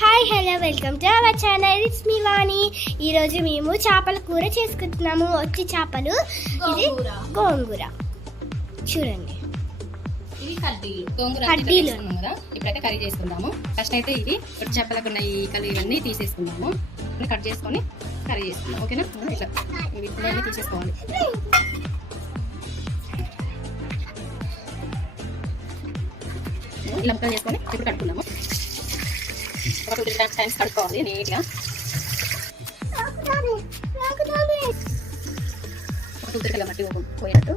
Hi hello welcome to our channel it's me Vani ఈరోజు మేము చేపల కూర చేసుకుంటున్నాము. వచ్చి చేపలు. ఇది గోంగూర. చూడండి. కడ్డీలు. కదా. ఇప్పుడైతే కర్రీ చేసుకుందాము. ఫస్ట్ అయితే ఇది చేపలకు ఉన్న ఈ కలి ఇవన్నీ తీసేసుకుందాము. కట్ చేసుకొని కర్రీ చేసుకుందాం. ఓకేనా? ఇట్లా. ఇవి ఇవన్నీ తీసేసుకోవాలి. ఇలా చేసుకొని ఇప్పుడు కట్టుకుందాము ఒక టూ త్రీ టైమ్స్ టైమ్స్ కడుక్కోవాలి నీట్గా ఒక టూ త్రీ కిలో మట్టి పోయినట్టు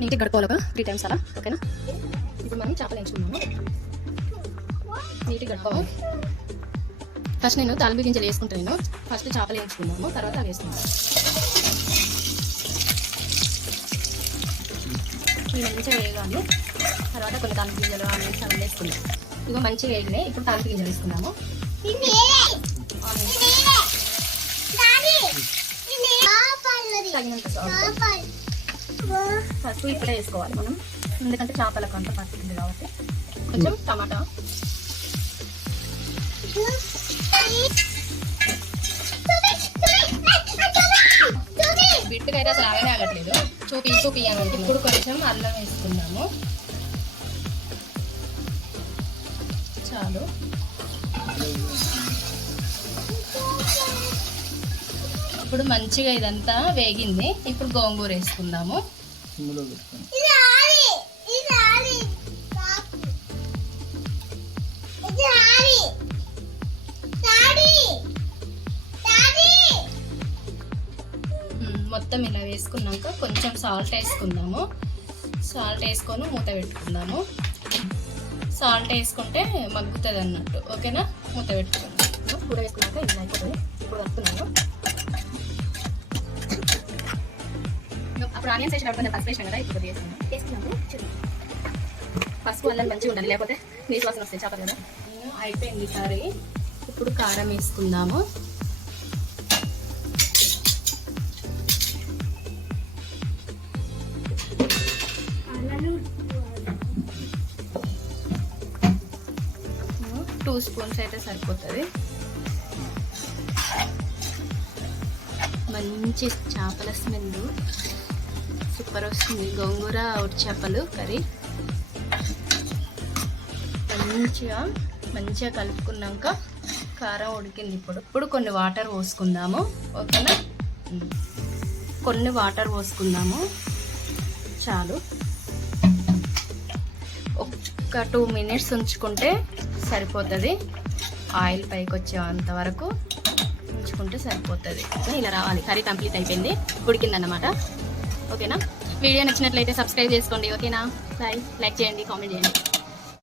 నీట్గా కడుక్కోవాలి ఒక త్రీ టైమ్స్ అలా ఓకేనా ఇప్పుడు మనం చేపలు వేయించుకున్నాము నీట్గా కడుక్కోవాలి ఫస్ట్ నేను తాలింపు గింజలు వేసుకుంటాను ఫస్ట్ చేపలు వేయించుకున్నాము తర్వాత అవి వేసుకుంటాను ఇవి మంచిగా వేయగాను తర్వాత కొన్ని తాలింపు గింజలు ఆనియన్స్ అవి వేసుకున్నాను ఇవి మంచిగా వేగినాయి ఇప్పుడు తాలింపు గింజలు సాల్ట్ ఫస్ట్ ఇప్పుడే వేసుకోవాలి మనం. ఎందుకంటే చేపలకు అంత పడుతుంది కాబట్టి. కొంచెం టమాటా. బిట్టుగా అయితే అసలు ఆగనే ఆగట్లేదు. చూపి చూపి అని. ఇప్పుడు కొంచెం అల్లం వేసుకుందాము. చాలు. ఇప్పుడు మంచిగా ఇదంతా వేగింది. ఇప్పుడు గోంగూర వేసుకుందాము. మొత్తం ఇలా వేసుకున్నాక కొంచెం సాల్ట్ వేసుకుందాము. సాల్ట్ వేసుకొని మూత పెట్టుకుందాము. సాల్ట్ వేసుకుంటే మగ్గుతుంది అన్నట్టు. ఓకేనా? మూత పెట్టుకుందాం కూర వేసుకున్నాక ఇలా అయిపోతుంది ఇప్పుడు వస్తున్నాను అప్పుడు ఆనియన్స్ వేసినప్పుడు నేను పసుపు వేసాను కదా ఇప్పుడు వేసాను వేసుకున్నాము. పసుపు వల్ల మంచిగా ఉండాలి లేకపోతే నీటి వాసన వస్తాయి చేపలు కదా. అయిపోయింది కర్రీ. ఇప్పుడు కారం వేసుకుందాము. టూ స్పూన్స్ అయితే సరిపోతుంది. మంచి చేపల స్మెల్. సూపర్ వస్తుంది. గోంగూర ఉడి చేపలు కర్రీ. మంచిగా మంచిగా కలుపుకున్నాక కారం ఉడికింది ఇప్పుడు. ఇప్పుడు కొన్ని వాటర్ పోసుకుందాము. ఓకేనా? కొన్ని వాటర్ పోసుకుందాము. చాలు. ఒక్క టూ మినిట్స్ ఉంచుకుంటే సరిపోతుంది. ఆయిల్ పైకి వచ్చేంత వరకు ఉంచుకుంటే సరిపోతుంది. ఇలా రావాలి. కర్రీ కంప్లీట్ అయిపోయింది. ఉడికిందన్నమాట. ఓకేనా? వీడియో నచ్చినట్లయితే సబ్స్క్రైబ్ చేసుకోండి. ఓకేనా? బాయ్. లైక్ చేయండి కామెంట్ చేయండి.